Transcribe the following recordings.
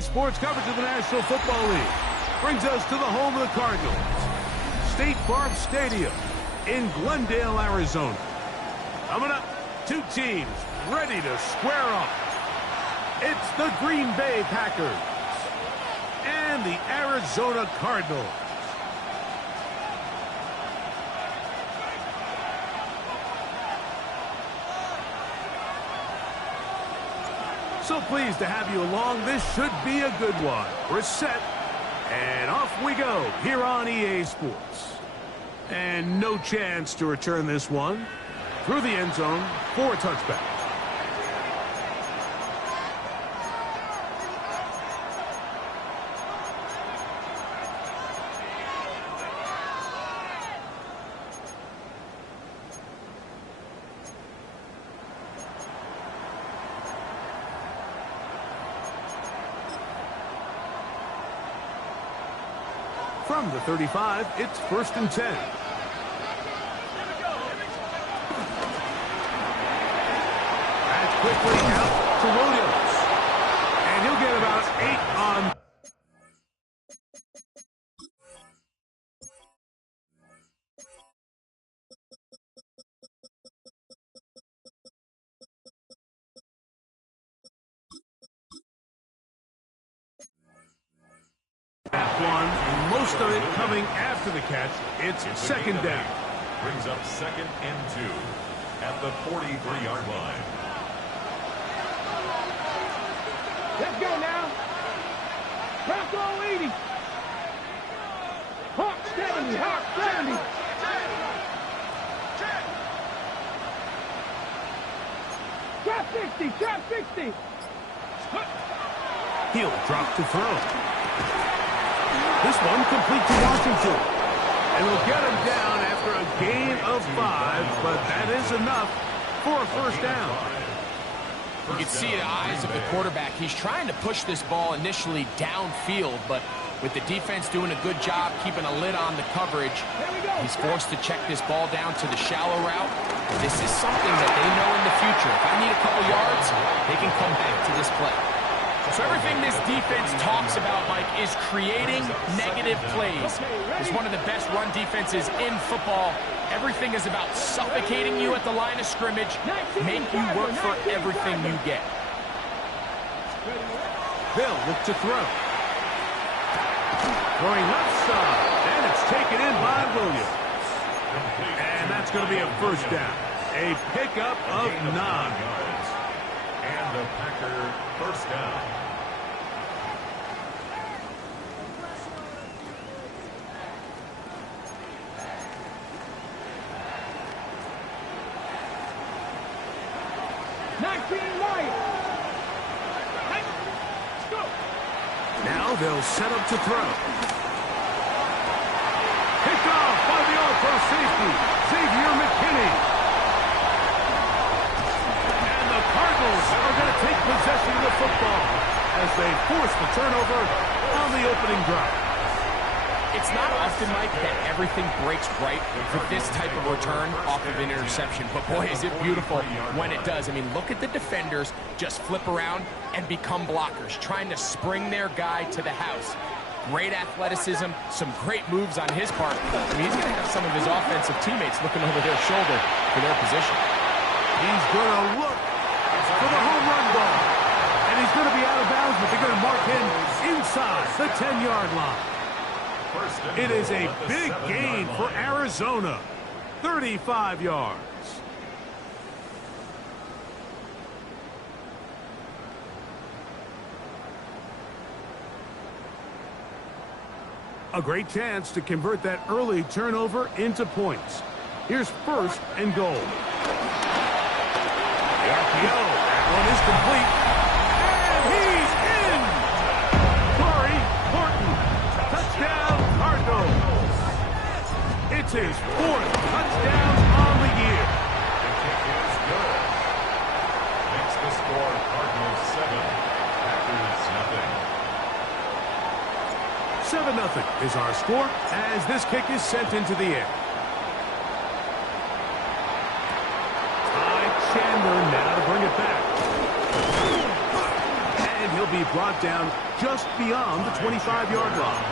EA Sports coverage of the National Football League brings us to the home of the Cardinals, State Farm Stadium in Glendale, Arizona. Coming up, two teams ready to square off. It's the Green Bay Packers and the Arizona Cardinals. So pleased to have you along. This should be a good one. We're set, and off we go here on EA Sports. And no chance to return this one through the end zone for a touchback. From the 35, it's 1st and 10. That's quickly out to Williams. And he'll get about 8 on. Most of it coming after the catch. It's second down. Brings up 2nd and 2 at the 43-yard line. Let's go now. Hawk all 80. Hawk 70. Hawk 70. Drop 60. Drop 60. He'll drop to throw. This one complete to Washington. And we'll get him down after a gain of 5, but that is enough for a first down. You can see the eyes of the quarterback. He's trying to push this ball initially downfield, but with the defense doing a good job keeping a lid on the coverage, he's forced to check this ball down to the shallow route. This is something that they know in the future. If I need a couple yards, they can come back to this play. So everything this defense talks about, Mike, is creating negative plays. It's one of the best run defenses in football. Everything is about suffocating you at the line of scrimmage, make you work for everything you get. They'll look to throw. Throwing left side, and it's taken in by Williams. And that's going to be a first down. A pickup of 9 yards. And the Packer first down. Now they'll set up to throw. Picked off by the all-pro safety, Xavier McKinney. And the Cardinals are going to take possession of the football as they force the turnover on the opening drive. It's not often, Mike, that everything breaks right for this type of return off of an interception. But, boy, is it beautiful when it does. I mean, look at the defenders just flip around and become blockers, trying to spring their guy to the house. Great athleticism, some great moves on his part. I mean, he's going to have some of his offensive teammates looking over their shoulder for their position. He's going to look for the home run ball. And he's going to be out of bounds, but they're going to mark him inside the 10-yard line. It is a big gain for Arizona. 35 yards. A great chance to convert that early turnover into points. Here's 1st and goal. The RPO. That one is complete. And he's in! Corey Horton. Touchdown, Cardinals. It's his 4th touchdown on the year. The kick is good. Makes the score Cardinals 7, Packers 7-0 is our score as this kick is sent into the air. Chandler now to bring it back. And he'll they'll be brought down just beyond the 25-yard line.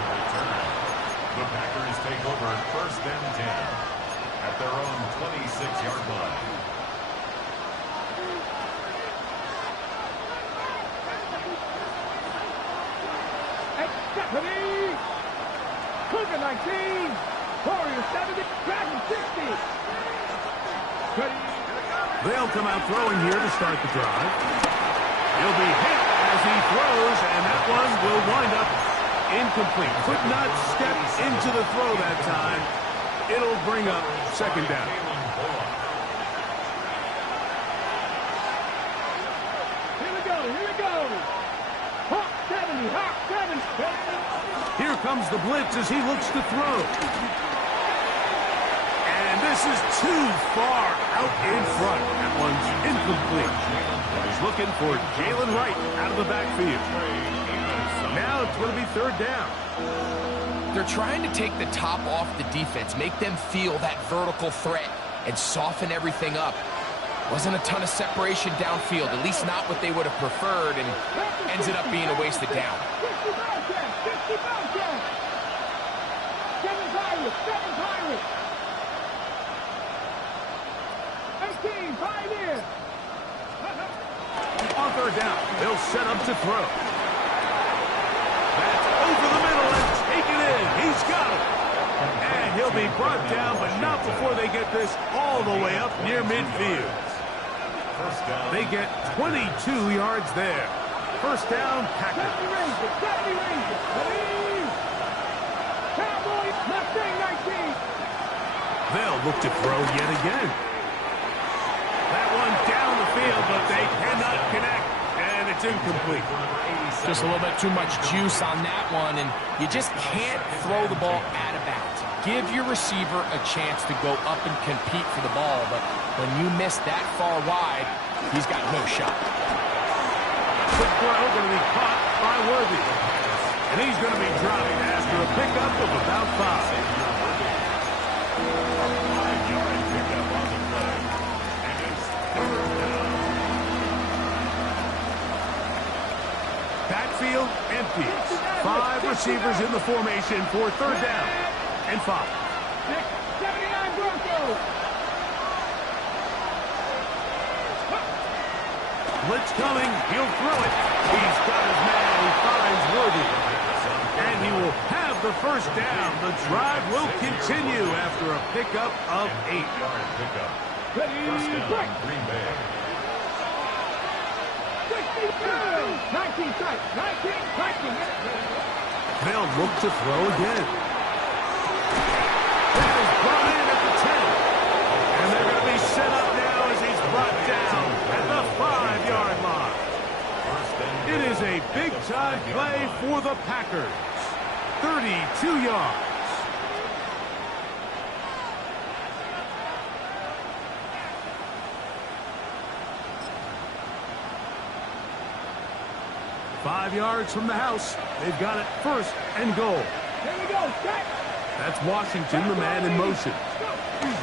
The Packers take over first and 10 at their own 26-yard line. Stephanie! Cougar 19! Warrior 70! Dragon 60! They'll come out throwing here to start the drive. He'll be hit as he throws, and that one will wind up incomplete. Could not step into the throw that time. It'll bring up second down. Here we go, here we go! Hawk 70, Hawk 70! Here comes the blitz as he looks to throw. And this is too far out in front. That one's incomplete. He's looking for Jalen Wright out of the backfield. Now it's going to be third down. They're trying to take the top off the defense, make them feel that vertical threat, and soften everything up. Wasn't a ton of separation downfield, at least not what they would have preferred, and ends up being a wasted down. 60 Bobcats! 60 Bobcats! 7 Pirates! 7 Pirates! 18 Pioneers! On third down, they'll set up to throw. That's over the middle and taken in. He's got it. And he'll be brought down, but not before they get this all the way up near midfield. They get 22 yards there. First down, Packers. 70 Rangers! 70 Rangers! Please! Cowboys! Mustang 19! They'll look to throw yet again. That one down the field, but they cannot connect, and it's incomplete. Just a little bit too much juice on that one, and you just can't throw the ball out of bounds. Give your receiver a chance to go up and compete for the ball, but when you miss that far wide, he's got no shot. Quick throw going to be caught by Worthy. And he's going to be dropped after a pickup of about 5. Backfield empty. 5 receivers in the formation for third down and 5. 79 Broncos! Blitz coming. He'll throw it. He's got his man. He finds Worthy. And he will have the first down. The drive will continue after a pickup of 8. Ready, break! Green Bay. 62! 19 strikes! 19 strikes! They'll look to throw again. That is brought in at the 10. And they're going to be set up now as he's brought down at the 5-yard line. It is a big-time play for the Packers. 32 yards. Five yards from the house. They've got it first and goal. Here we go, set! That's Washington, the man in motion. And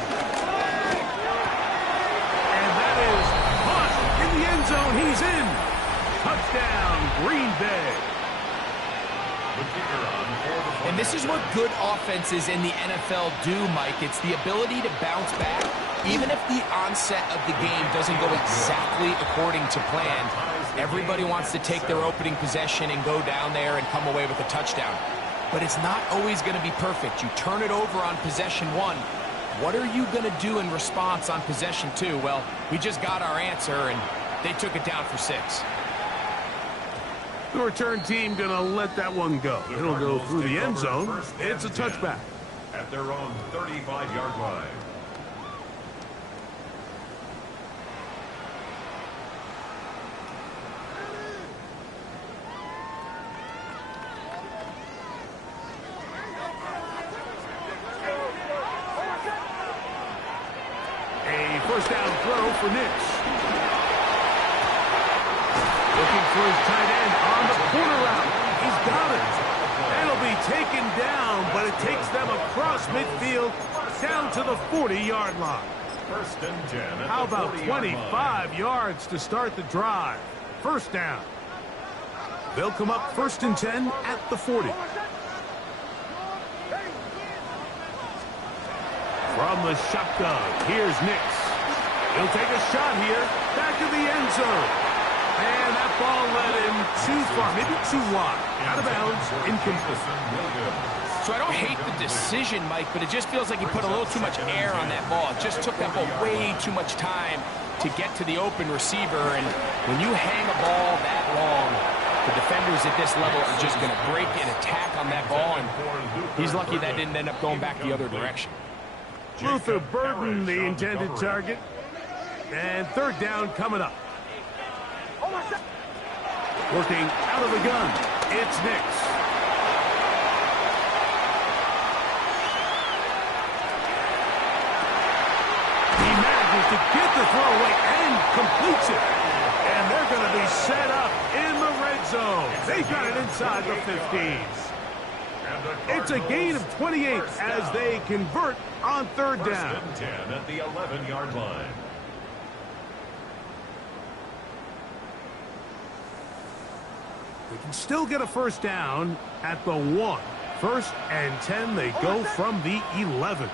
that is caught in the end zone. He's in. Touchdown, Green Bay. And this is what good offenses in the NFL do, Mike. It's the ability to bounce back, even if the onset of the game doesn't go exactly according to plan. Everybody wants to take their opening possession and go down there and come away with a touchdown. But it's not always going to be perfect. You turn it over on possession 1. What are you going to do in response on possession 2? Well, we just got our answer, and they took it down for 6. The return team going to let that one go. It'll go through the end zone. It's a touchback. At their own 35-yard line. A first down throw for Nix. Looking for his tight end on the corner route. He's got it. That'll be taken down, but it takes them across midfield down to the 40-yard line. First and 10. How about 25 yards to start the drive? First down. They'll come up 1st and 10 at the 40. From the shotgun, here's Nix. He'll take a shot here, back to the end zone. And that ball led him too far, maybe too wide. Out of bounds, incomplete. So I don't hate the decision, Mike, but it just feels like he put a little too much air on that ball. It just took that ball way too much time to get to the open receiver. And when you hang a ball that long, the defenders at this level are just going to break and attack on that ball. And he's lucky that didn't end up going back the other direction. Luther Burden, the intended target. And 3rd down coming up. Working out of the gun, it's Nix. He manages to get the throw away and completes it. And they're going to be set up in the red zone. They got it inside the 15. It's a gain of 28 as they convert on 3rd down. 1st and 10 at the 11-yard line. They can still get a 1st down at the 1. 1st and 10, they go from the 11.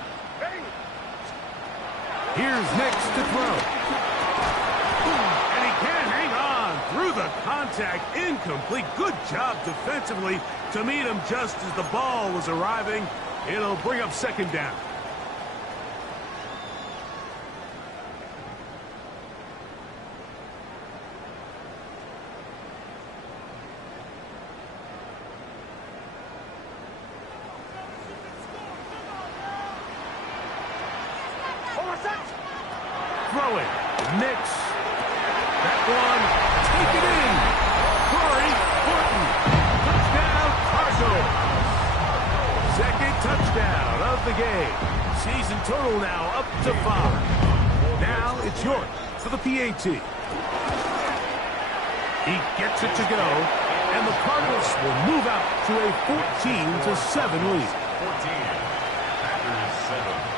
Here's Nix to throw. And he can't hang on through the contact. Incomplete. Good job defensively to meet him just as the ball was arriving. It'll bring up 2nd down. Throw it. Nix. That one. Take it in. Corey Horton. Touchdown, Cardinals. 2nd touchdown of the game. Season total now up to 5. Now it's York for the PAT. He gets it to go. And the Cardinals will move out to a 14-7 lead. 14. Packers 7.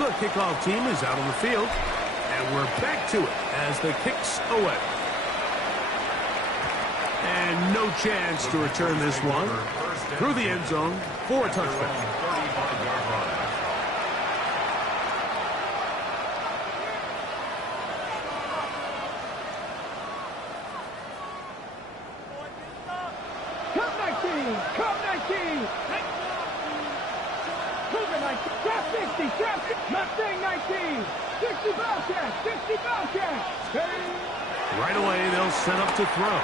The kickoff team is out on the field, and we're back to it as the kick's away. And no chance to return this one through the end zone for a touchdown. 35-yard line. Come 19! Come 19! Moving 19! Trap 60! Trap 60! Mustang 19! 60 Bobcat! 60 Bobcat! Right away, they'll set up to throw.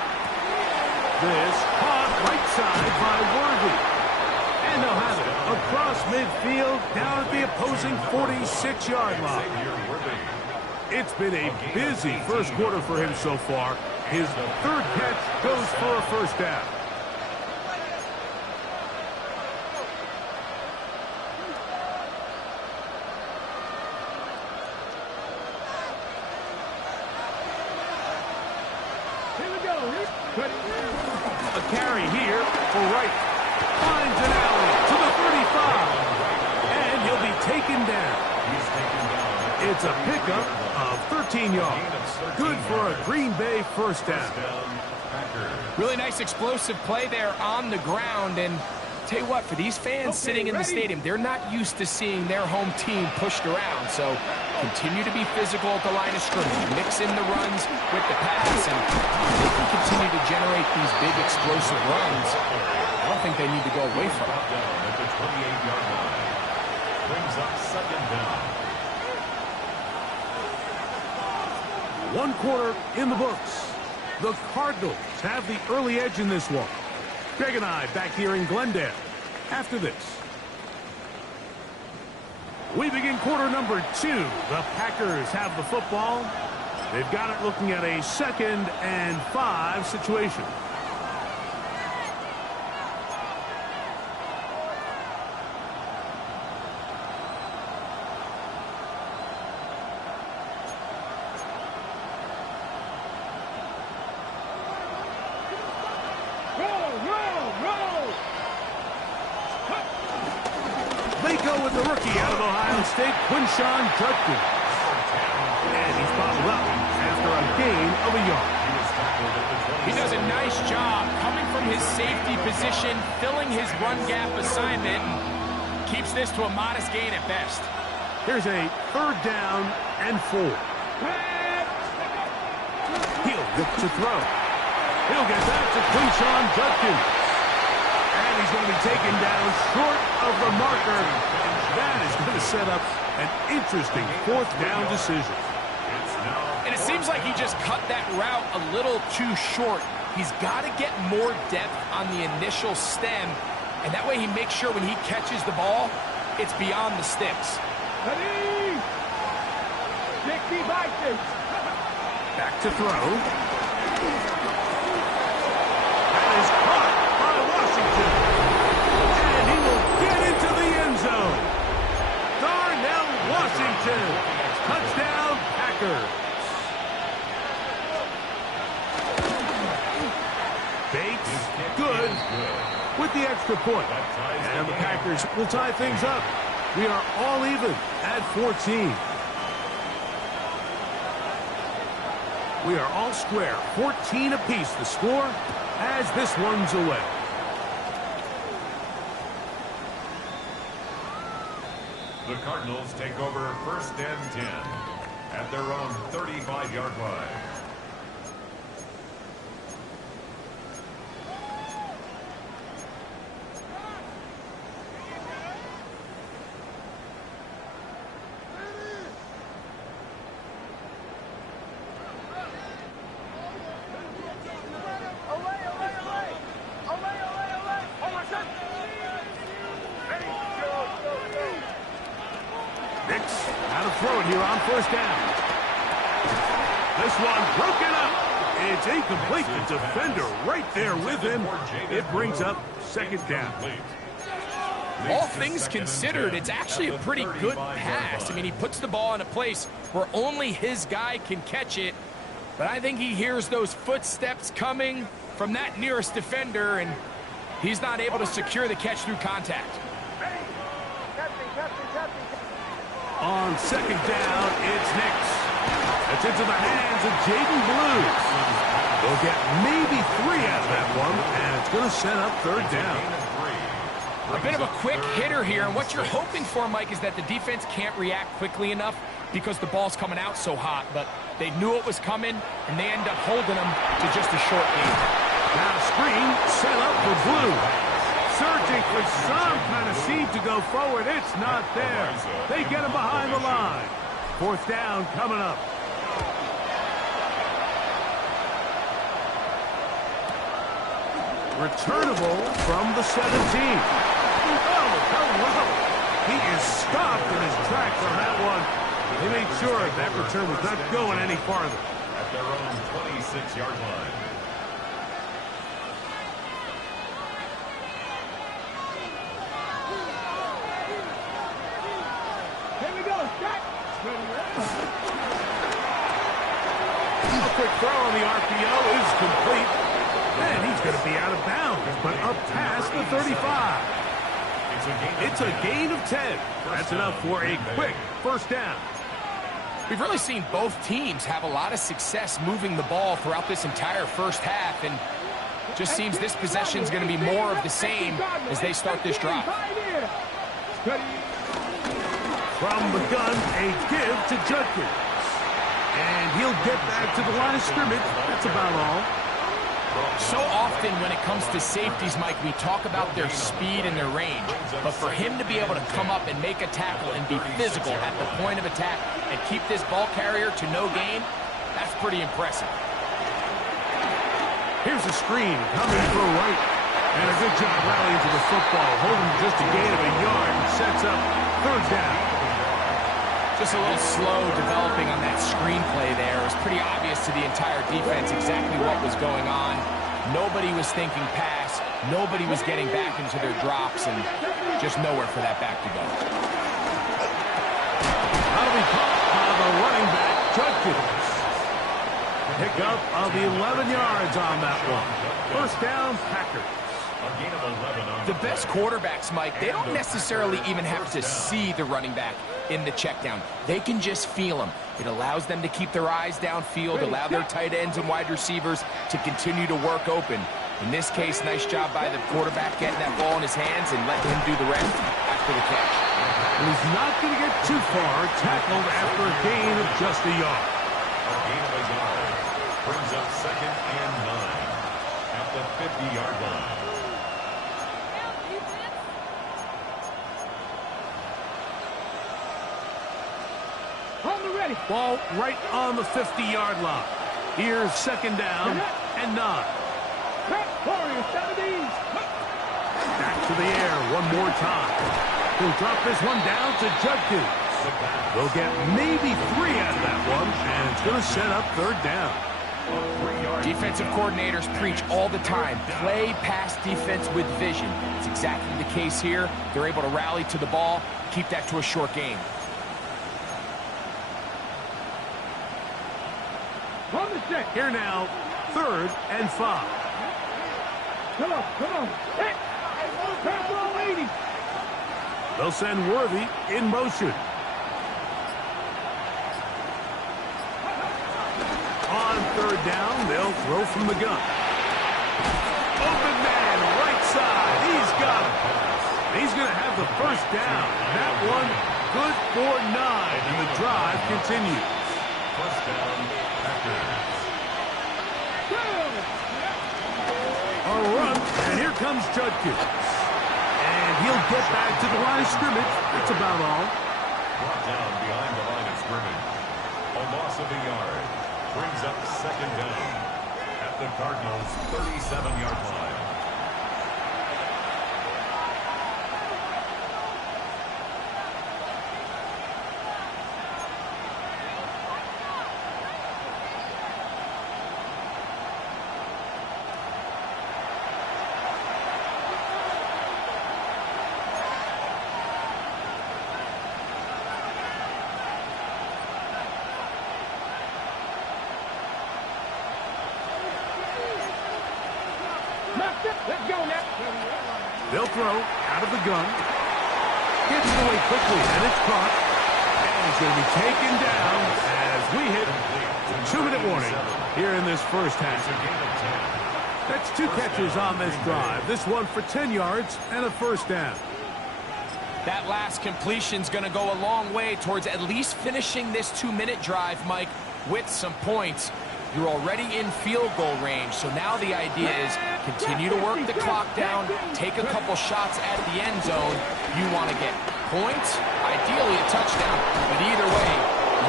This caught right side by Worthy. And they'll have it across midfield down at the opposing 46-yard line. It's been a busy 1st quarter for him so far. His 3rd catch goes for a 1st down. A carry here for Wright. Finds an alley to the 35. And he'll be taken down. It's a pickup of 13 yards. Good for a Green Bay 1st down. Really nice explosive play there on the ground. And tell you what, for these fans sitting in the stadium, they're not used to seeing their home team pushed around. So continue to be physical at the line of scrimmage. Mix in the runs with the pass. And they can continue to generate these big explosive runs. I don't think they need to go away from it. At the 28-yard line. Brings up 2nd down. 1 quarter in the books. The Cardinals have the early edge in this one. Greg and I back here in Glendale after this. We begin quarter number 2. The Packers have the football. They've got it looking at a 2nd and 5 situation. They go with the rookie out of Ohio State, Quinshon Judkins. And he's bottled up after a gain of a yard. He does a nice job coming from his safety position, filling his run gap assignment, and keeps this to a modest gain at best. Here's a 3rd down and 4. He'll look to throw. He'll get that to Quinshon Judkins. And he's going to be taken down short of the marker. And that is going to set up an interesting 4th down decision. And it seems like he just cut that route a little too short. He's got to get more depth on the initial stem, and that way he makes sure when he catches the ball, it's beyond the sticks. Ready? 60 by 6. Back to throw. That is caught by Washington. And he will get into the end zone. Darnell Washington. Touchdown, Packers. Bates, good, with the extra point. And the Packers will tie things up. We are all even at 14. We are all square, 14 apiece the score as this one's away. The Cardinals take over 1st and 10 at their own 35-yard line. Throw it here on 1st down. This one broken up. It's incomplete. The defender right there with him. It brings up 2nd down. All things considered, it's actually a pretty good pass. I mean, he puts the ball in a place where only his guy can catch it. But I think he hears those footsteps coming from that nearest defender, and he's not able to secure the catch through contact. On 2nd down, it's Nix. It's into the hands of Jaden Blue. They'll get maybe 3 out of that one, and it's going to set up 3rd down. A bit of a quick hitter here, and what you're hoping for, Mike, is that the defense can't react quickly enough because the ball's coming out so hot, but they knew it was coming, and they end up holding them to just a short gain. Now screen set up for Blue. Searching for some kind of seed to go forward. It's not there. They get him behind the line. 4th down coming up. Returnable from the 17. Oh, hello. He is stopped in his tracks on that one. He made sure that return was not going any farther. At their own 26-yard line. A quick throw on the RPO is complete. And he's going to be out of bounds, but up past the 35. It's a gain of 10. That's enough for a quick 1st down. We've really seen both teams have a lot of success moving the ball throughout this entire 1st half, and just seems this possession is going to be more of the same as they start this drive. From the gun, a give to Judkins. And he'll get back to the line of scrimmage. That's about all. So often when it comes to safeties, Mike, we talk about their speed and their range. But for him to be able to come up and make a tackle and be physical at the point of attack and keep this ball carrier to no gain, that's pretty impressive. Here's a screen coming for right. And a good job rallying to the football. Holding just a gain of a yard and sets up 3rd down. Just a little slow developing on that screenplay there. It was pretty obvious to the entire defense exactly what was going on. Nobody was thinking pass. Nobody was getting back into their drops, and just nowhere for that back to go. That'll be caught by the running back, Judkins. Pick up of 11 yards on that one. 1st down, Packers. A gain of 11 on The best quarterbacks, Mike, they don't necessarily even have to see the running back in the check down. They can just feel him. It allows them to keep their eyes downfield, allow their tight ends and wide receivers to continue to work open. In this case, nice job by the quarterback getting that ball in his hands and letting him do the rest after the catch. And he's not going to get too far, tackled after a gain of just a yard. A gain of a yard brings up 2nd and 9 at the 50-yard line. On the ready. Ball right on the 50-yard line. Here's 2nd down and 9. Warriors, 70. Back to the air one more time. He'll drop this one down to Judkins. They'll get maybe 3 out of that one, and it's going to set up 3rd down. Defensive coordinators preach all the time, play pass defense with vision. It's exactly the case here. They're able to rally to the ball, keep that to a short game. On the check. Here now, 3rd and 5. Come on, come on. Hit. Pass ball 80. They'll send Worthy in motion. On 3rd down, they'll throw from the gun. Open man, right side. He's got it. He's going to have the 1st down. That one good for 9, and the drive continues. 1st down, Packers. A run, and here comes Judkins. And he'll get back to the line of scrimmage. That's about all. Brought down behind the line of scrimmage. A loss of a yard brings up 2nd down at the Cardinals' 37-yard line. Let's go now. They'll throw out of the gun. Gets it away quickly, and it's caught. And he's going to be taken down as we hit the 2-minute warning here in this first half. That's 2 catches on this drive. This one for 10 yards and a 1st down. That last completion's going to go a long way towards at least finishing this 2-minute drive, Mike, with some points. You're already in field goal range, so now the idea is continue to work the clock down, take a couple shots at the end zone. You want to get points, ideally a touchdown, but either way,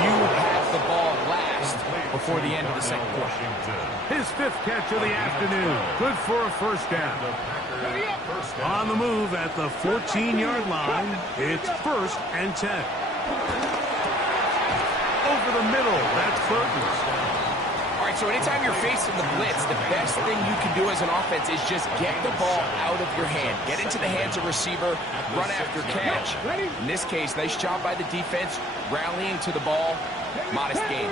you have the ball last before the end of the 2nd quarter. His 5th catch of the afternoon. Good for a 1st down. On the move at the 14-yard line, it's 1st and 10. Over the middle, that's Burton. All right, so anytime you're facing the blitz, the best thing you can do as an offense is just get the ball out of your hand. Get into the hands of receiver, run after catch. In this case, nice job by the defense, rallying to the ball. Modest gain.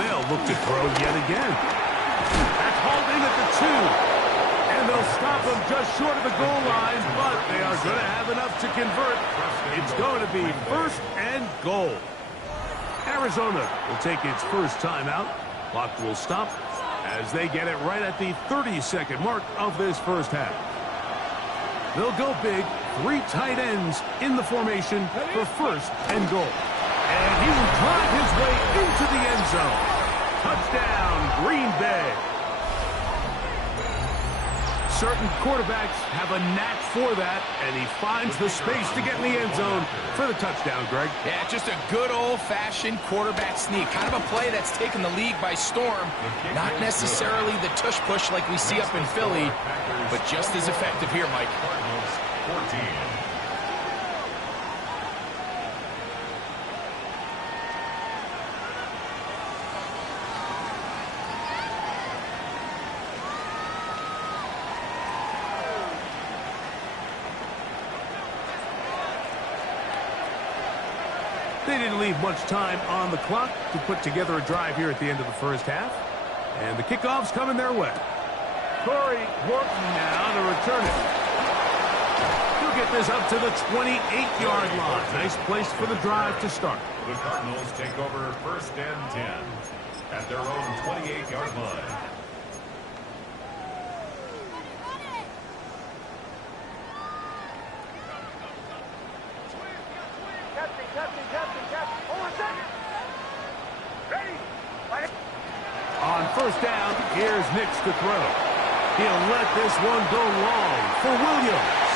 They'll look to throw yet again. That's hauled in at the 2. And they'll stop him just short of the goal line, but they are going to have enough to convert. It's going to be 1st and goal. Arizona will take its first timeout. Clock will stop as they get it right at the 30-second mark of this first half. They'll go big, 3 tight ends in the formation for 1st and goal. And he will drive his way into the end zone. Touchdown, Green Bay. Certain quarterbacks have a knack for that, and he finds the space to get in the end zone for the touchdown, Greg. Yeah, just a good old-fashioned quarterback sneak. Kind of a play that's taken the league by storm. Not necessarily the tush-push like we see up in Philly, but just as effective here, Mike. Cardinals 14. They didn't leave much time on the clock to put together a drive here at the end of the first half. And the kickoff's coming their way. Corey Horton now to return it. He'll get this up to the 28-yard line. Nice place for the drive to start. The Cardinals take over 1st and 10 at their own 28-yard line. Captain. Hold on a second. Ready. On 1st down, here's Nix to throw. He'll let this one go long for Williams.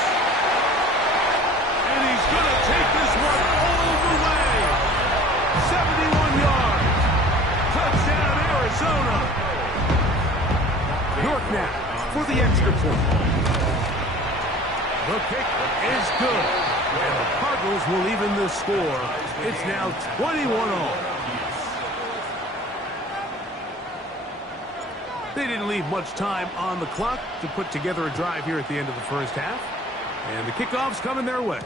And he's going to take this one all the way. 71 yards. Touchdown, Arizona. York now for the extra point. The kick is good. And the Cardinals will even the score. It's now 21-all. They didn't leave much time on the clock to put together a drive here at the end of the first half. And the kickoff's coming their way.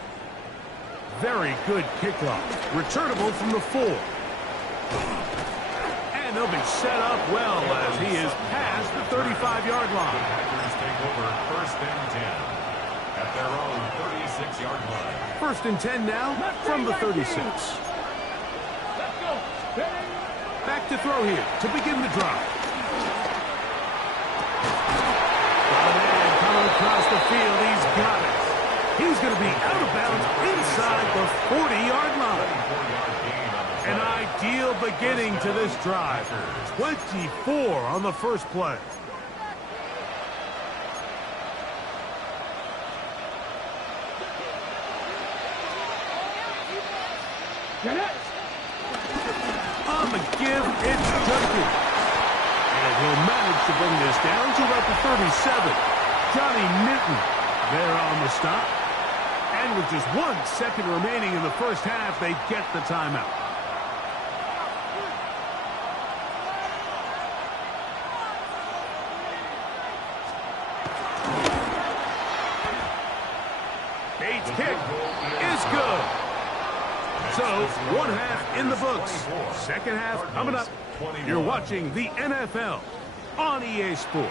Very good kickoff. Returnable from the 4. And they'll be set up well as he is past the 35-yard line. The Packers take over 1st and 10 at their own 36-yard line. 1st and 10 now from the 36. Back to throw here to begin the drive. Across the field, he's got it. He's going to be out of bounds inside the 40-yard line. An ideal beginning to this drive. 24 on the first play. On the give, it's Junkin. And he'll manage to bring this down to about the 37. Johnny Minton there on the stop. And with just 1 second remaining in the first half, they get the timeout. Bates' kick is good. So, 1 half in the books. Second half coming up. You're watching the NFL on EA Sports.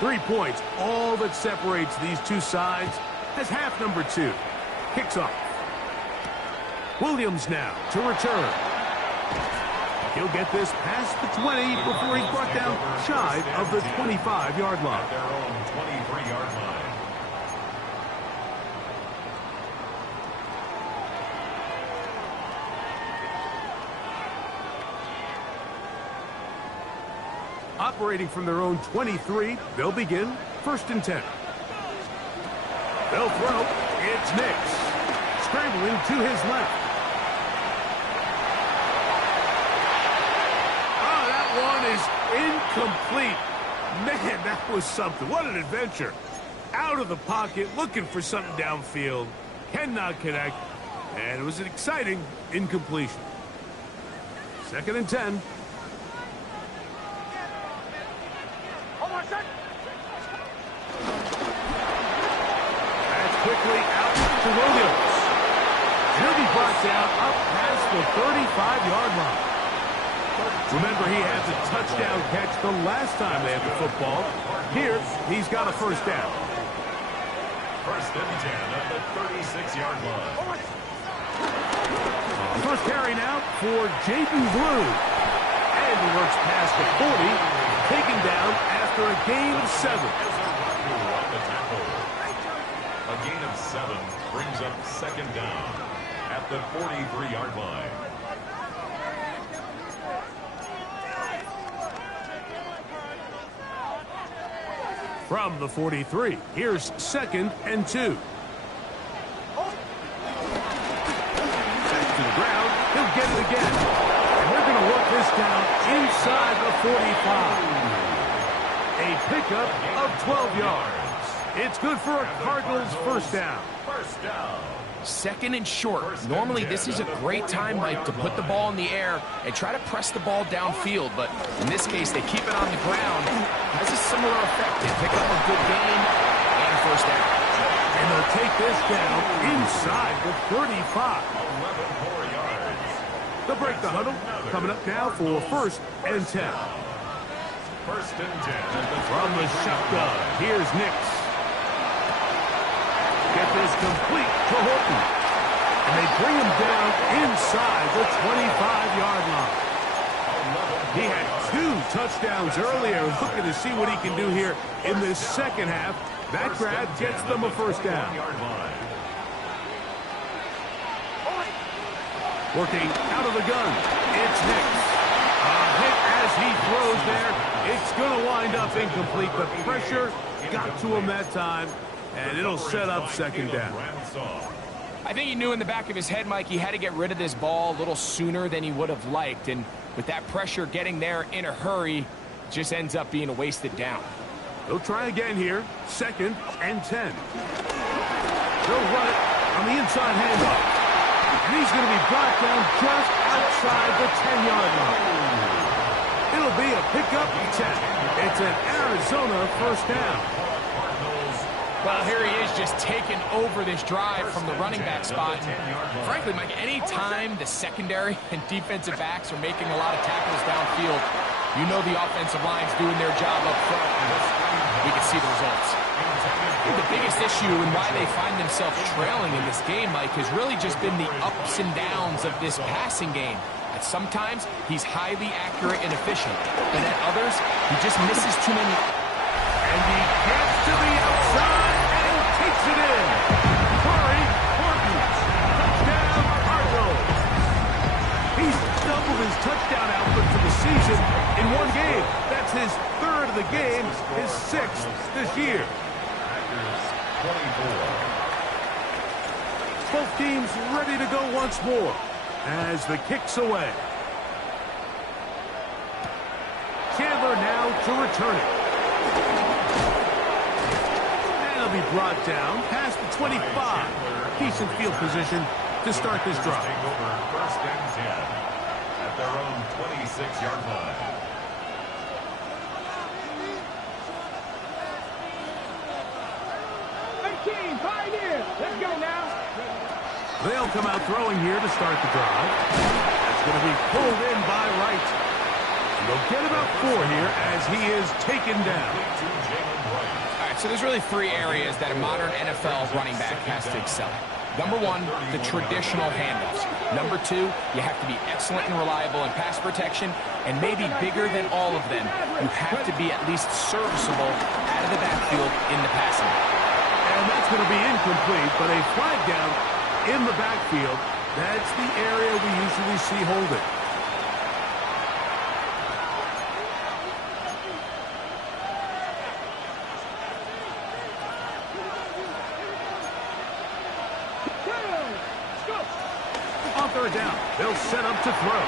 Three points, all that separates these two sides, as half number 2 kicks off. Williams now to return. He'll get this past the 20 before he's brought down shy of the 25-yard line. Their own 23-yard line. Operating from their own 23, they'll begin 1st and 10. They'll throw. It's Nix. Scrambling to his left. Oh, that one is incomplete. Man, that was something. What an adventure. Out of the pocket, looking for something downfield. Cannot connect. And it was an exciting incompletion. 2nd and 10. Quickly out to Williams. He'll be brought down up past the 35-yard line. Remember, he had the touchdown catch the last time they had the football. Here, he's got a 1st down. 1st and 10 at the 36-yard line. First carry now for Jaden Blue. And he works past the 40, taken down after a gain of 7. A gain of 7 brings up 2nd down at the 43-yard line. From the 43, here's 2nd and 2. Back to the ground, he'll get it again. And they're going to work this down inside the 45. A pickup of 12 yards. It's good for a Cardinals 1st down. 1st down. 2nd and short. Normally, this is a great time, Mike, to put the ball in the air and try to press the ball downfield. But in this case, they keep it on the ground. Has a similar effect. They pick up a good gain and a 1st down. And they'll take this down inside the 35. 11 more yards. They'll break the huddle. Coming up now for 1st and 10. 1st and 10. From the shotgun, here's Nix. Get this complete to Horton. And they bring him down inside the 25-yard line. He had 2 touchdowns earlier. Looking to see what he can do here in this second half. That grab gets them a 1st down. Working out of the gun, it's Nix. A hit as he throws there. It's going to wind up incomplete. The pressure got to him that time, and it'll set up 2nd down. I think he knew in the back of his head, Mike, he had to get rid of this ball a little sooner than he would have liked. And with that pressure getting there in a hurry, it just ends up being a wasted down. They'll try again here. 2nd and 10. They'll run it on the inside handoff. And he's going to be brought down just outside the 10-yard line. It'll be a pickup 10. It's an Arizona 1st down. Well, here he is just taking over this drive from the running back spot. And frankly, Mike, any time the secondary and defensive backs are making a lot of tackles downfield, you know the offensive line's doing their job up front. We can see the results. I think the biggest issue and why they find themselves trailing in this game, Mike, has really just been the ups and downs of this passing game. At sometimes, he's highly accurate and efficient, but at others, he just misses too many. And he gets to the outside and takes it in. Corey Horton, touchdown Cardinals. He's doubled his touchdown output for the season in one game. That's his 3rd of the game, his 6th this year. Both teams ready to go once more as the kick's away. Chandler now to return it. And he'll be brought down past the 25. Decent field position to start this drive. Take over 1st and 10 at their own 26-yard line. Let's go now. They'll come out throwing here to start the drive. That's going to be pulled in by Wright. And they'll get about 4 here as he is taken down. All right, so there's really 3 areas that a modern NFL running back has to excel at. Number 1, the traditional handoffs. Number 2, you have to be excellent and reliable in pass protection. And maybe bigger than all of them, you have to be at least serviceable out of the backfield in the passing game. And that's going to be incomplete, but a flag down in the backfield. That's the area we usually see holding. On 3rd down, they'll set up to throw.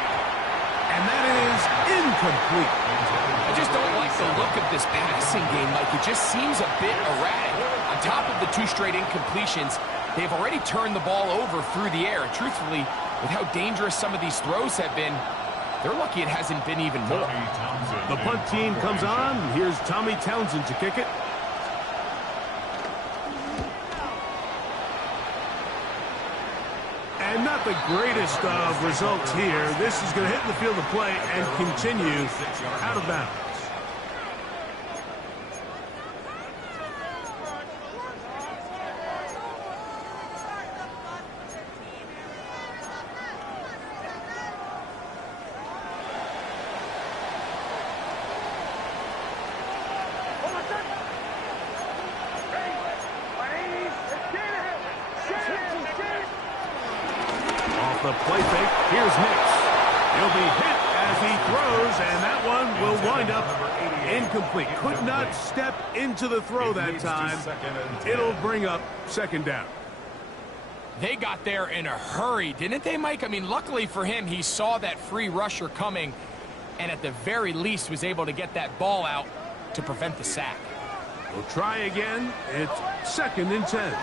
And that is incomplete. I just don't like the look of this passing game, Mike. It just seems a bit erratic. On top of the 2 straight incompletions, they've already turned the ball over through the air. Truthfully, with how dangerous some of these throws have been, they're lucky it hasn't been even more. The punt team comes on. Here's Tommy Townsend to kick it. And not the greatest of results here. This is going to hit the field of play and continue out of bounds. The play fake. Here's Nix. He'll be hit as he throws, and that one will wind up incomplete. Could not step into the throw that time. It'll bring up 2nd down. They got there in a hurry, didn't they, Mike? I mean, luckily for him, he saw that free rusher coming, and at the very least was able to get that ball out to prevent the sack. We'll try again. It's 2nd and 10.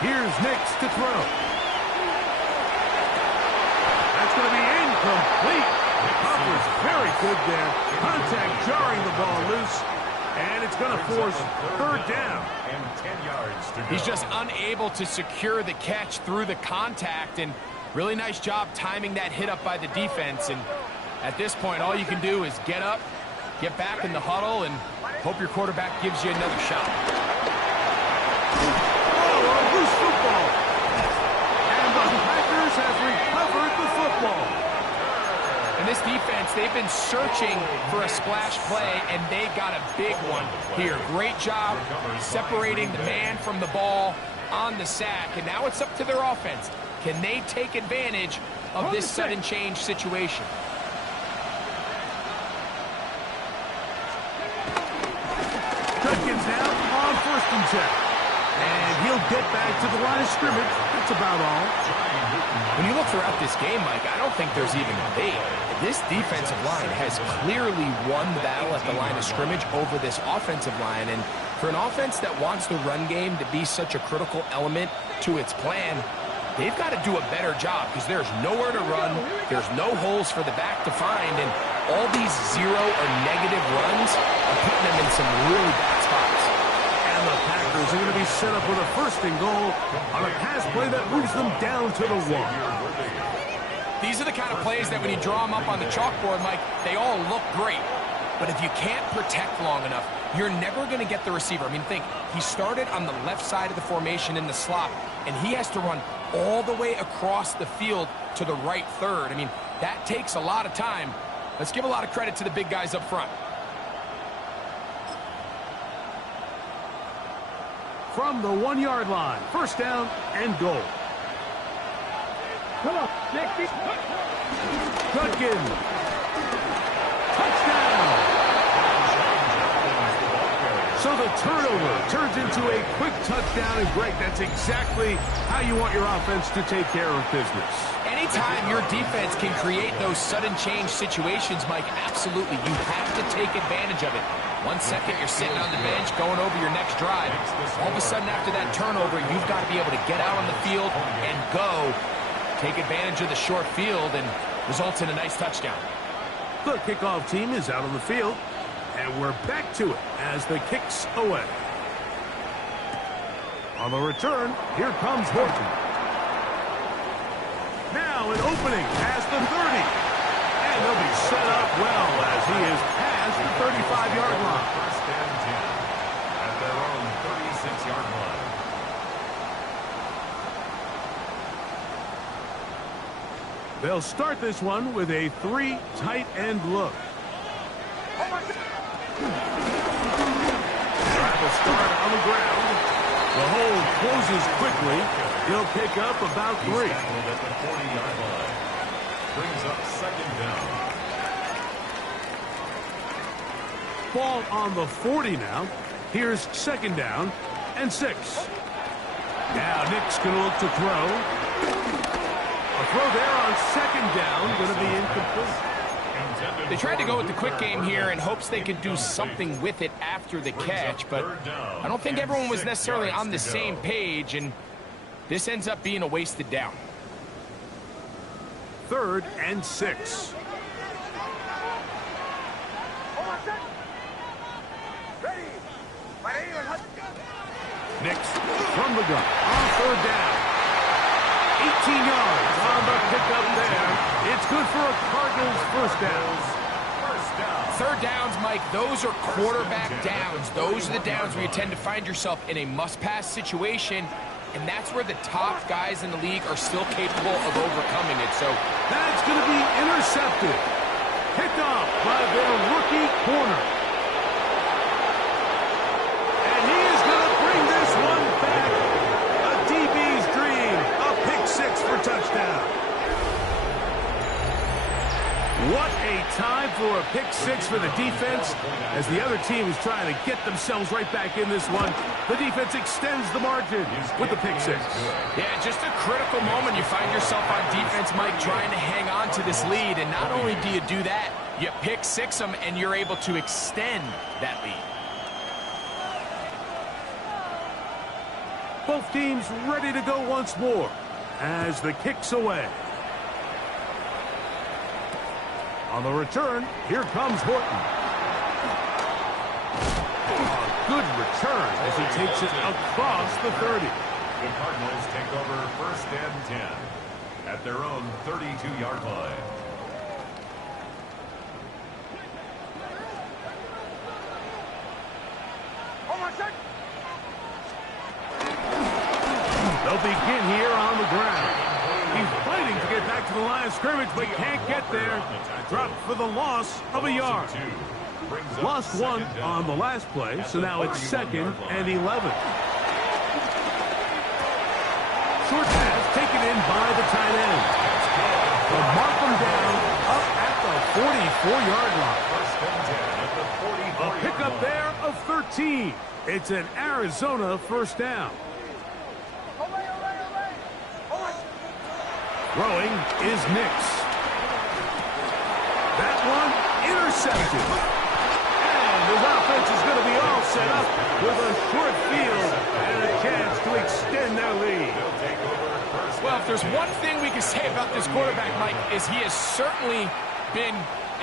Here's Nix to throw. That's going to be incomplete. The coverage very good there. Contact jarring the ball loose. And it's going to force third down. And 10 yards to go. He's just unable to secure the catch through the contact, and really nice job timing that hit up by the defense. And at this point, all you can do is get up, get back in the huddle, and hope your quarterback gives you another shot. Oh, a loose football. And the Packers have recovered the football. And this defense, they've been searching for a splash play, and they got a big one here. Great job separating the man from the ball on the sack. And now it's up to their offense. Can they take advantage of this sudden change situation? Judkins now on 1st and 10. And he'll get back to the line of scrimmage. That's about all. When you look throughout this game, Mike, I don't think there's even a debate. This defensive line has clearly won the battle at the line of scrimmage over this offensive line. And for an offense that wants the run game to be such a critical element to its plan, they've got to do a better job because there's nowhere to run. There's no holes for the back to find. And all these zero or negative runs are putting them in some really bad spots. And the Packers are going to be set up with a 1st and goal on a pass play that moves them down to the 1. These are the kind of plays that when you draw them up on the chalkboard, Mike, they all look great. But if you can't protect long enough, you're never going to get the receiver. I mean, think, he started on the left side of the formation in the slot, and he has to run all the way across the field to the right third. I mean, that takes a lot of time. Let's give a lot of credit to the big guys up front. From the 1-yard line, 1st down and goal. Come on, Nick. Judkins. Touchdown. So the turnover turns into a quick touchdown, and Greg, that's exactly how you want your offense to take care of business. Anytime your defense can create those sudden change situations, Mike, absolutely, you have to take advantage of it. 1 second, you're sitting on the bench, going over your next drive. All of a sudden, after that turnover, you've got to be able to get out on the field and go. Take advantage of the short field, and results in a nice touchdown. The kickoff team is out on the field, and we're back to it as the kick's away. On the return, here comes Horton. Now an opening past the 30. And they'll be set up well as he is past the 35-yard line. 1st and 10 at their own 36-yard line. They'll start this one with a 3 tight end look. Travel start on the ground. The hole closes quickly. He'll pick up about 3. He's tackled at the 40-yard line. Brings up 2nd down. Ball on the 40 now. Here's 2nd down and 6. Now Nick's going to look to throw. A throw there on 2nd down, going to be incomplete. They tried to go with the quick game here in hopes they could do something with it after the catch, but I don't think everyone was necessarily on the same page, and this ends up being a wasted down. 3rd and 6. Nix from the gun on 3rd down. 18 yards on the pickup there. It's good for a Cardinals 1st down. 3rd downs, Mike, those are quarterback downs. Those are the downs where you tend to find yourself in a must-pass situation, and that's where the top guys in the league are still capable of overcoming it. So that's going to be intercepted. Picked off by their rookie corner. And he is going to bring this one back. A DB's dream. A pick 6 for touchdown. What a time for a pick 6 for the defense as the other team is trying to get themselves right back in this one. The defense extends the margin with the pick 6. Yeah, just a critical moment. You find yourself on defense, Mike, trying to hang on to this lead. And not only do you do that, you pick 6 them and you're able to extend that lead. Both teams ready to go once more as the kick's away. On the return, here comes Horton. good return as he takes it across the 30. The Cardinals take over 1st and 10 at their own 32-yard line. They'll begin here on the ground. He's fighting to get back to the line of scrimmage, but can't get there. Dropped for the loss of a yard. Lost one on the last play, so now it's 2nd and 11. Short pass taken in by the tight end. They'll mark him down up at the 44-yard line. A pickup there of 13. It's an Arizona first down. Throwing is Nix. That one intercepted. And his offense is going to be all set up with a short field and a chance to extend their lead. Well, if there's one thing we can say about this quarterback, Mike, is he has certainly been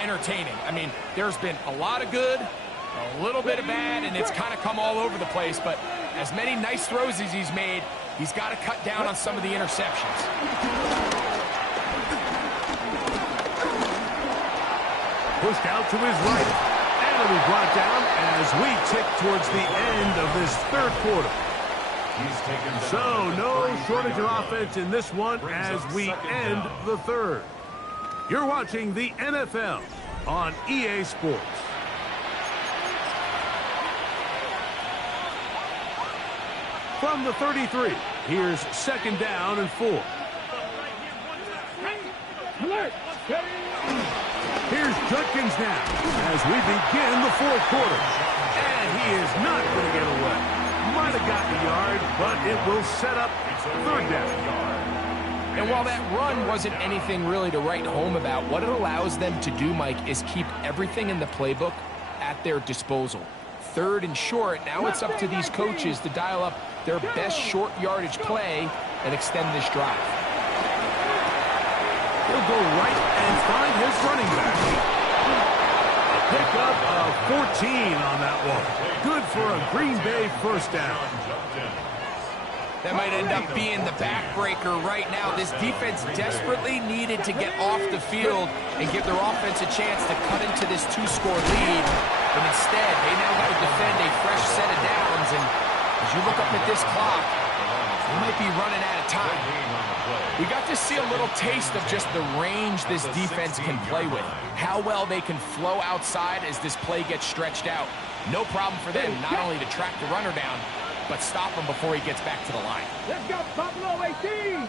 entertaining. I mean, there's been a lot of good, a little bit of bad, and it's kind of come all over the place. But as many nice throws as he's made, he's got to cut down on some of the interceptions. Pushed out to his right. And it'll be brought down as we tick towards the end of this 3rd quarter. So no shortage of offense in this one as we end the 3rd. You're watching the NFL on EA Sports. From the 33, here's 2nd down and 4. Here's Judkins now as we begin the 4th quarter. And he is not going to get away. Might have gotten a yard, but it will set up 3rd down. And while that run wasn't anything really to write home about, what it allows them to do, Mike, is keep everything in the playbook at their disposal. 3rd and short, now it's up to these coaches to dial up their best short yardage play and extend this drive. He'll go right and find his running back. A pickup of 14 on that one. Good for a Green Bay first down. That might end up being the backbreaker right now. This defense desperately needed to get off the field and give their offense a chance to cut into this 2-score lead. But instead, they now got to defend a fresh set of downs. And as you look up at this clock, they might be running out of time. We got to see a little taste of just the range this defense can play with. How well they can flow outside as this play gets stretched out. No problem for them not only to track the runner down, but stop him before he gets back to the line. Let's go, Buffalo 18.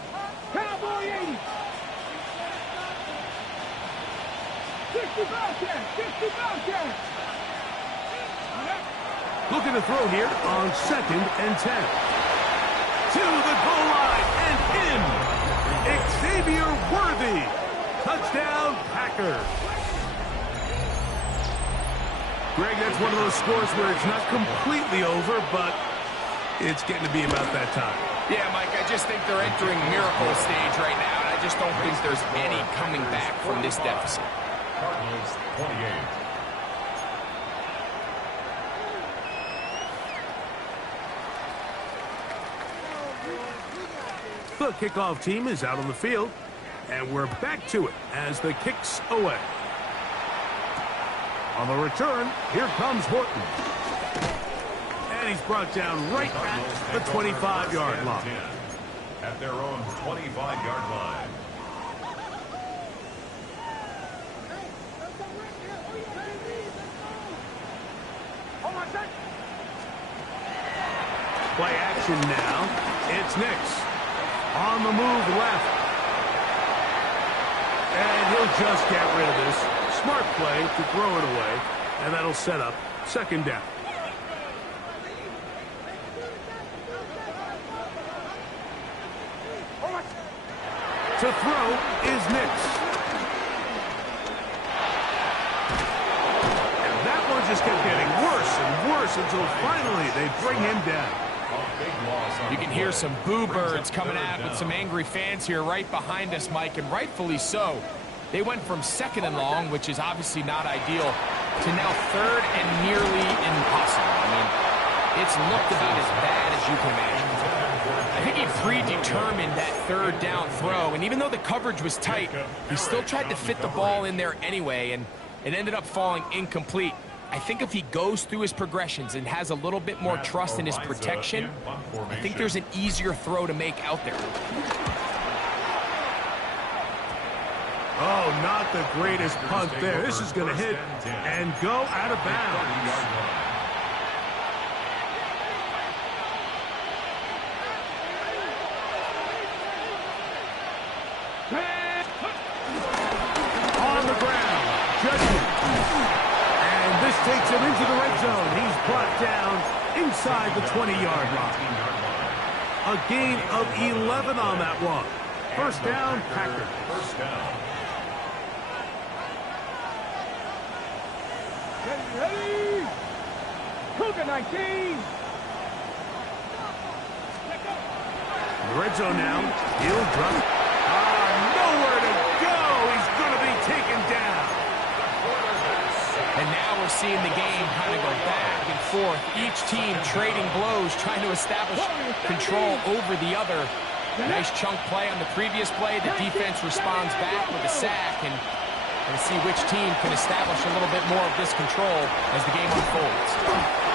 Cowboy 80. 60 Bobcats. 60 Bobcats. Looking to throw here on 2nd and 10. To the goal line and in. Xavier Worthy. Touchdown, Packers. Greg, that's one of those scores where it's not completely over, but it's getting to be about that time. Yeah, Mike, I just think they're entering miracle stage right now, and I just don't think there's any coming back from this deficit. Cardinals 28. The kickoff team is out on the field, and we're back to it as the kick's away. On the return, here comes Horton. And he's brought down right at the 25-yard line. At their own 25-yard line. Play action now. It's Nix. On the move left. And he'll just get rid of this. Smart play to throw it away. And that'll set up 2nd down. To throw is Nix. And that one just kept getting worse and worse until finally they bring him down. You can hear some boo birds coming out with some angry fans here right behind us, Mike, and rightfully so. They went from 2nd and long, which is obviously not ideal, to now 3rd and nearly impossible. I mean, it's looked about as bad as you can imagine. I think he predetermined that third down throw, and even though the coverage was tight, he still tried to fit the ball in there anyway, and it ended up falling incomplete. I think if he goes through his progressions and has a little bit more trust in his protection, I think there's an easier throw to make out there. Oh, not the greatest punt there. This is going to hit and go out of bounds. On the ground, Judgment. And this takes him into the red zone. He's brought down inside the 20-yard line. A gain of 11 on that one. First down, Packers. First down. Ready? Cougar 19. The red zone now. He'll drop. Nowhere to go. He's going to be taken down. And now we're seeing the game kind of go back and forth. Each team trading blows, trying to establish control over the other. Nice chunk play on the previous play. The defense responds back with a sack, and we'll see which team can establish a little bit more of this control as the game unfolds.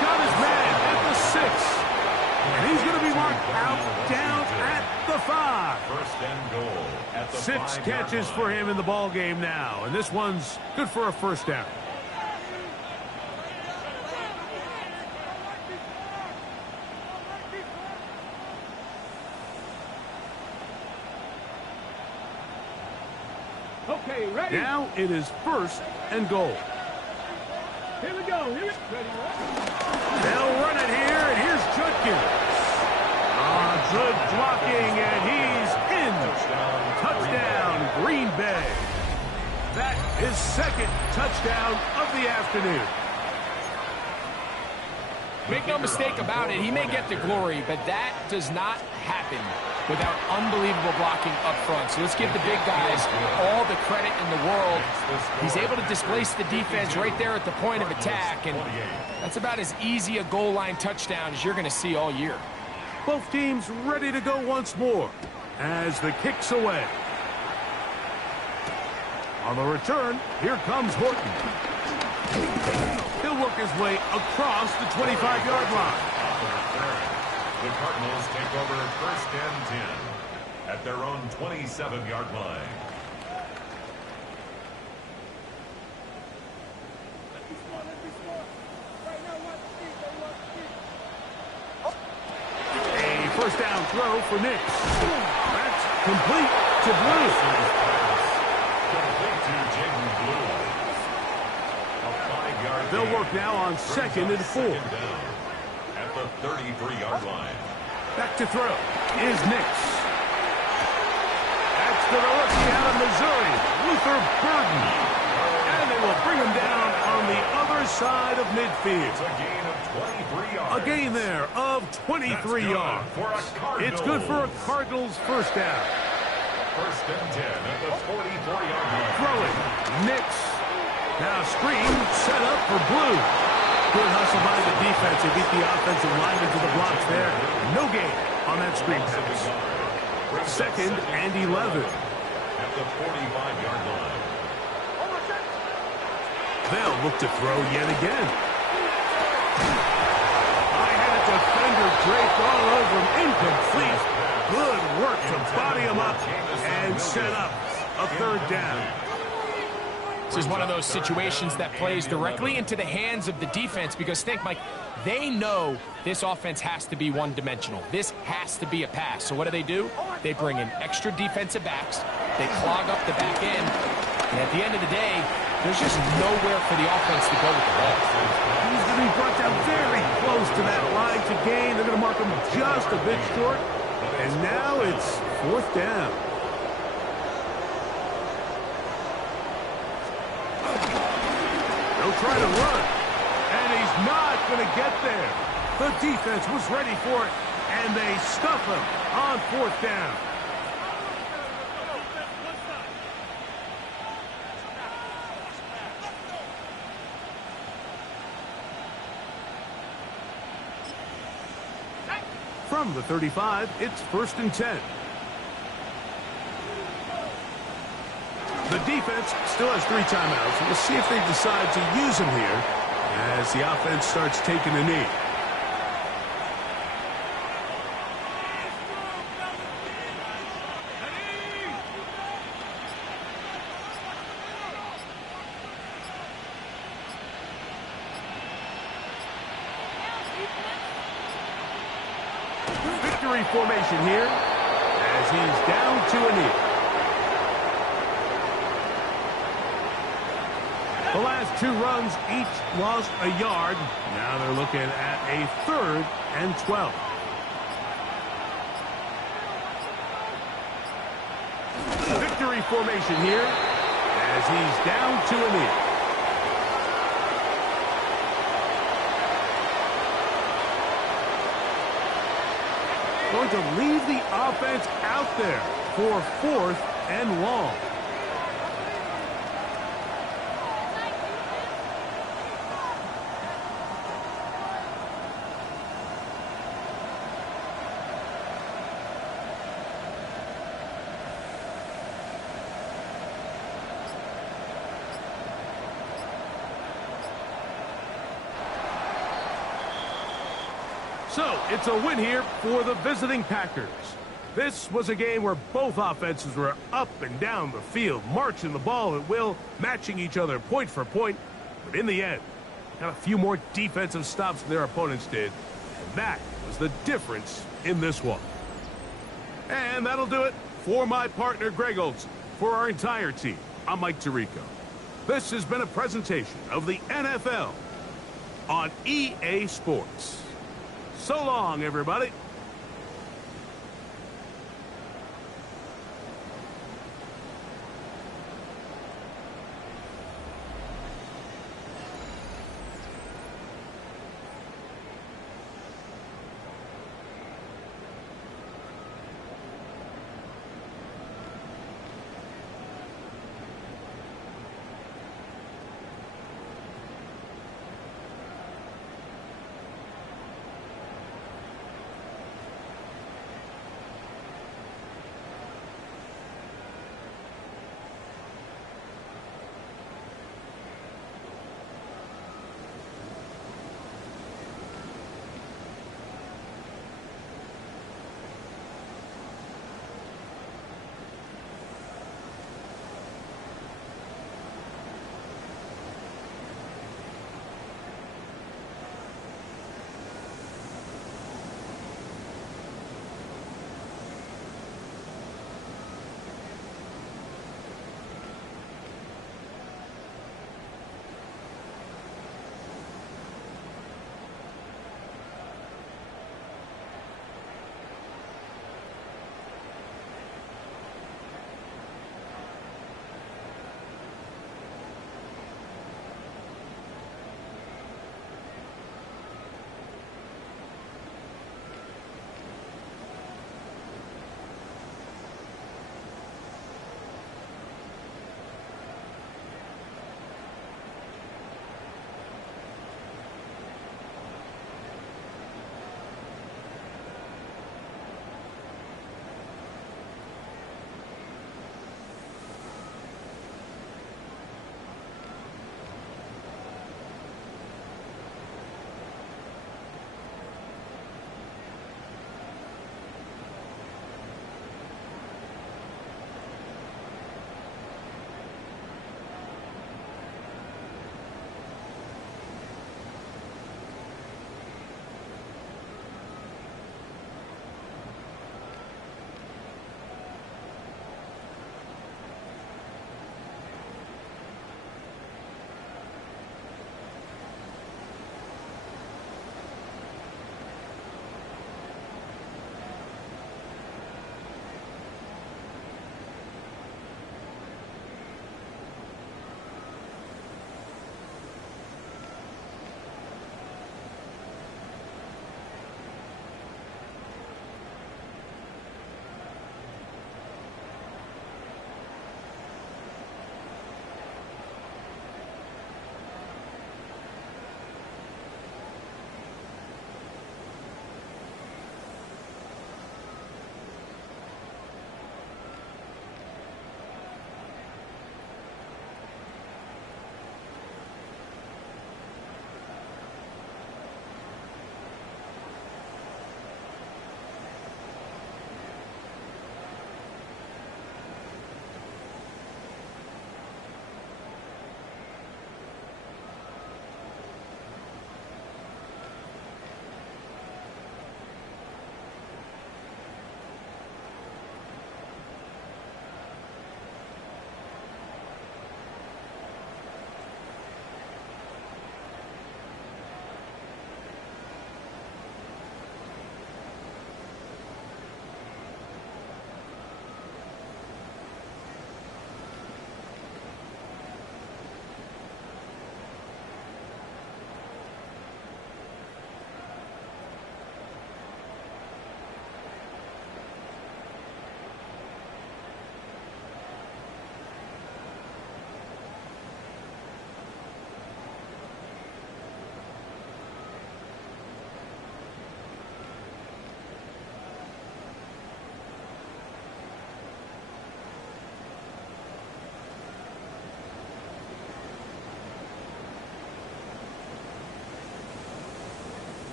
Got his man at the 6. And he's going to be marked out down at the 5. First and goal at the 6 5-yard catches line. for him in the ball game now. And this one's good for a first down. Okay, ready? Now it is first and goal. Here we go. Here we go. Ready? They'll run it here, and here's Judkins. Good blocking, and he's in. Touchdown, Green Bay. That is second touchdown of the afternoon. Make no mistake about it, he may get the glory, but that does not happen without unbelievable blocking up front. So let's give the big guys all the credit in the world. He's able to displace the defense right there at the point of attack, and that's about as easy a goal line touchdown as you're going to see all year. Both teams ready to go once more as the kick's away. On the return, here comes Horton. He'll work his way across the 25-yard line. The Cardinals take over first and 10 at their own 27-yard line. A first down throw for Nix. That's complete to Blue. Complete to Jaden Blue. A 5-yard They'll gain. work now on second and 4. Second down at the 33-yard line. Back to throw is Nix. That's to the rookie out of Missouri, Luther Burden. And they will bring him down on the other side of midfield. It's a gain of 23 yards. A gain there of 23 yards. It's good for a Cardinals first down. First and 10 at the 44-yard line. Throwing, Nix. Now screen set up for Blue. Good hustle by the defense. They beat the offensive lineman to the blocks there. No gain on that screen pass. Second and 11. At the 45-yard line. They'll look to throw yet again. I had a defender draped all over him. Incomplete. Good work to body him up and set up a third down. This is one of those situations that plays directly into the hands of the defense because, think, Mike, they know this offense has to be one-dimensional. This has to be a pass. So what do? They bring in extra defensive backs. They clog up the back end. And at the end of the day, there's just nowhere for the offense to go with the ball. He's going to be brought down very close to that line to gain. They're going to mark him just a bit short. And now it's fourth down. They'll try to run, and he's not going to get there. The defense was ready for it, and they stuff him on fourth down. From the 35, it's 1st and 10. The defense still has 3 timeouts. We'll see if they decide to use them here as the offense starts taking a knee. Victory formation here as he's down to a knee. The last 2 runs each lost a yard. Now they're looking at a 3rd and 12. Victory formation here as he's down to a knee. Going to leave the offense out there for 4th and long. So, it's a win here for the visiting Packers. This was a game where both offenses were up and down the field, marching the ball at will, matching each other point for point. But in the end, got a few more defensive stops than their opponents did. And that was the difference in this one. And that'll do it for my partner, Greg Olson. For our entire team, I'm Mike Tirico. This has been a presentation of the NFL on EA Sports. So long, everybody.